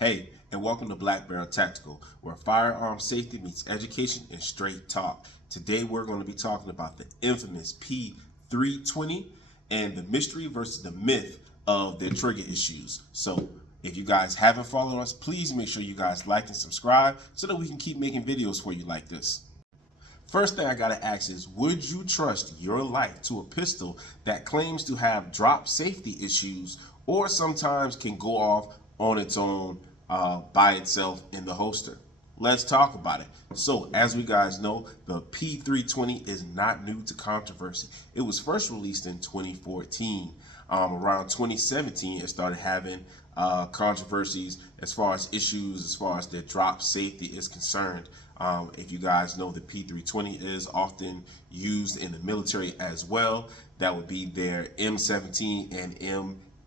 Hey, and welcome to Black Barrel Tactical, where firearm safety meets education and straight talk. Today we're going to be talking about the infamous P320 and the mystery versus the myth of their trigger issues. So if you guys haven't followed us, please make sure you guys like and subscribe so that we can keep making videos for you like this. First thing I gotta ask is, would you trust your life to a pistol that claims to have drop safety issues or sometimes can go off on its own by itself in the holster? Let's talk about it. So, as we guys know, the P320 is not new to controversy. It was first released in 2014. Around 2017, it started having controversies as far as issues, as far as their drop safety is concerned. If you guys know, the P320 is often used in the military as well. That would be their M17 and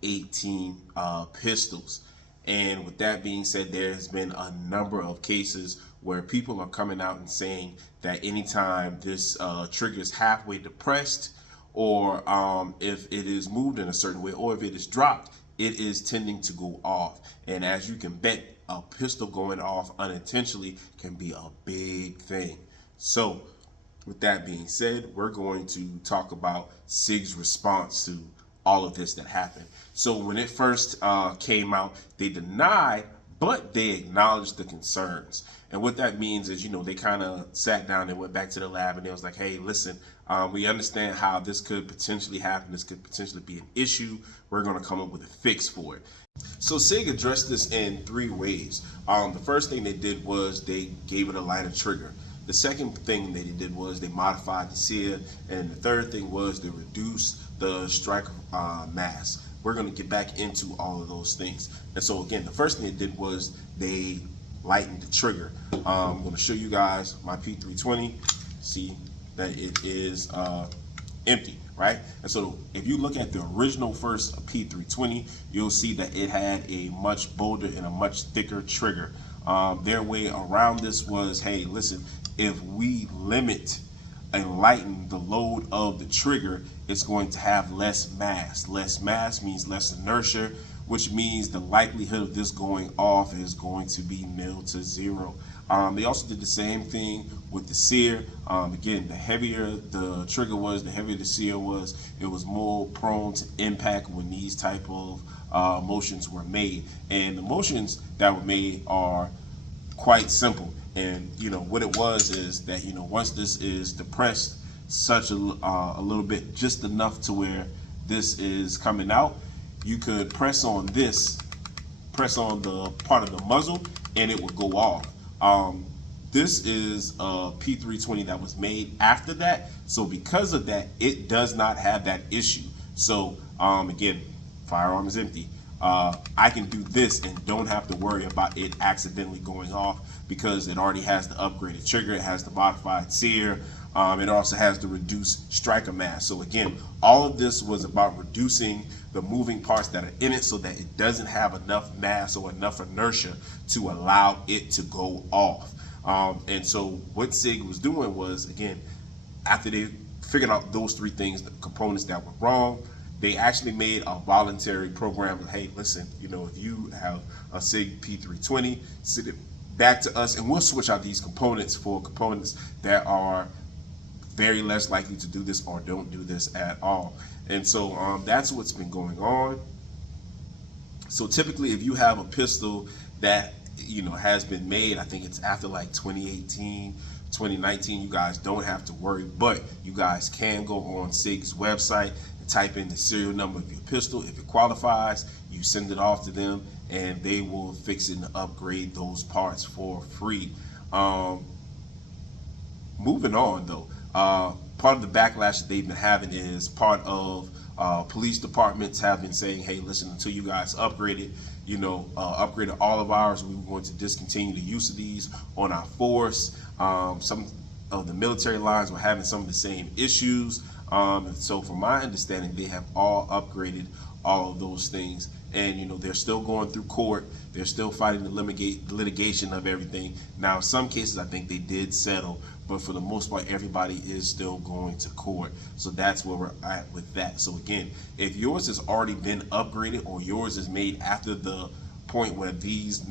M18 pistols. And with that being said, there has been a number of cases where people are coming out and saying that anytime this trigger is halfway depressed, or if it is moved in a certain way, or if it is dropped, it is tending to go off. And as you can bet, a pistol going off unintentionally can be a big thing. So with that being said, we're going to talk about SIG's response to all of this that happened. So when it first came out, they denied, but they acknowledged the concerns. And what that means is, they kind of sat down and went back to the lab and they was like, hey, listen, we understand how this could potentially happen. This could potentially be an issue. We're going to come up with a fix for it. So SIG addressed this in three ways. The first thing they did was they gave it a lighter trigger. The second thing that they did was they modified the sear, and the third thing was they reduced the strike mass. We're going to get back into all of those things. And so again, the first thing they did was they lightened the trigger. I'm going to show you guys my P320. See that it is empty, right? And so if you look at the original first P320, you'll see that it had a much bolder and a much thicker trigger. Their way around this was, hey, listen, if we limit and lighten the load of the trigger, it's going to have less mass. Less mass means less inertia, which means the likelihood of this going off is going to be nil to zero. They also did the same thing with the sear. Again, the heavier the trigger was, the heavier the sear was, it was more prone to impact when these type of motions were made. And the motions that were made are quite simple. And what it was is that once this is depressed such a little bit, just enough to where this is coming out, you could press on the part of the muzzle and it would go off. This is a P320 that was made after that, so because of that, it does not have that issue. So again, firearm is empty. I can do this and don't have to worry about it accidentally going off because it already has the upgraded trigger, it has the modified sear, it also has the reduced striker mass. So again, all of this was about reducing the moving parts that are in it so that it doesn't have enough mass or enough inertia to allow it to go off. And so what SIG was doing was, again, after they figured out those three things, the components that were wrong, they actually made a voluntary program of, hey, listen, if you have a SIG P320, send it back to us and we'll switch out these components for components that are very less likely to do this or don't do this at all. And so that's what's been going on. So typically, if you have a pistol that has been made, I think it's after like 2018, 2019, you guys don't have to worry, but you guys can go on SIG's website and type in the serial number of your pistol. If it qualifies, you send it off to them and they will fix it and upgrade those parts for free. Moving on though, part of the backlash that they've been having is part of police departments have been saying, hey, listen, until you guys upgraded all of ours, we were going to discontinue the use of these on our force. Some of the military lines were having some of the same issues. So from my understanding, they have all upgraded all of those things. And they're still going through court. They're still fighting the litigation of everything. Now, in some cases, I think they did settle, but for the most part, everybody is still going to court. So that's where we're at with that. So again, if yours has already been upgraded or yours is made after the point where these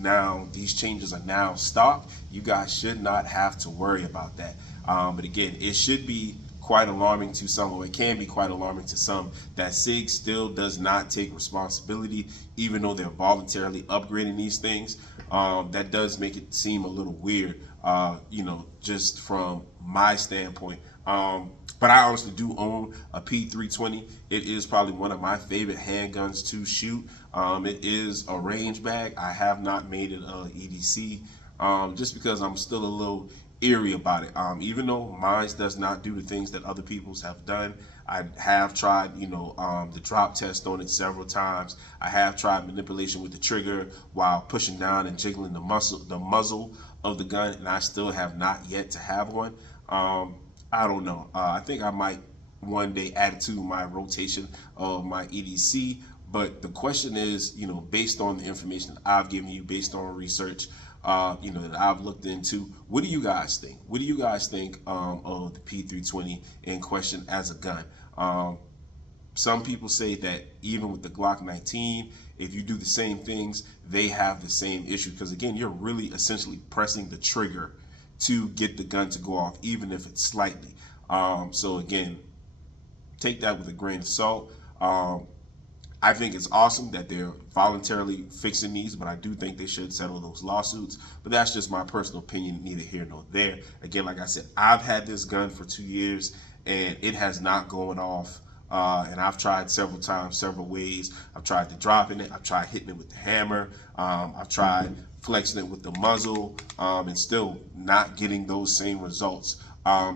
changes are now stopped, you guys should not have to worry about that. But again, it should be quite alarming to some, or it can be quite alarming to some, that SIG still does not take responsibility, even though they're voluntarily upgrading these things. That does make it seem a little weird, just from my standpoint. But I honestly do own a P320. It is probably one of my favorite handguns to shoot. It is a range bag. I have not made it a EDC, just because I'm still a little eerie about it. Even though mine does not do the things that other people's have done. I have tried, the drop test on it several times. I have tried manipulation with the trigger while pushing down and jiggling the muzzle of the gun, and I still have not yet to have one. I don't know. I think I might one day add it to my rotation of my EDC. But the question is, based on the information that I've given you, based on research, that I've looked into, what do you guys think? What do you guys think of the P320 in question as a gun? Some people say that even with the Glock 19, if you do the same things, they have the same issue. Because again, you're really essentially pressing the trigger to get the gun to go off, even if it's slightly. So again, take that with a grain of salt. I think it's awesome that they're voluntarily fixing these, but I do think they should settle those lawsuits. But that's just my personal opinion, neither here nor there. Again, like I said, I've had this gun for 2 years, and it has not gone off. And I've tried several times, several ways. I've tried to dropping it. I've tried hitting it with the hammer. I've tried flexing it with the muzzle, and still not getting those same results.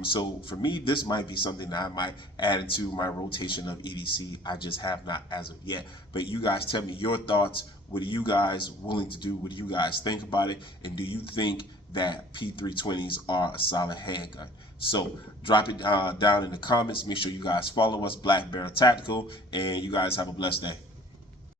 So for me, this might be something that I might add into my rotation of EDC. I just have not as of yet. But you guys tell me your thoughts. What are you guys willing to do? What do you guys think about it? And do you think that P320s are a solid handgun? So drop it down in the comments. Make sure you guys follow us, Black Bear Tactical, and you guys have a blessed day.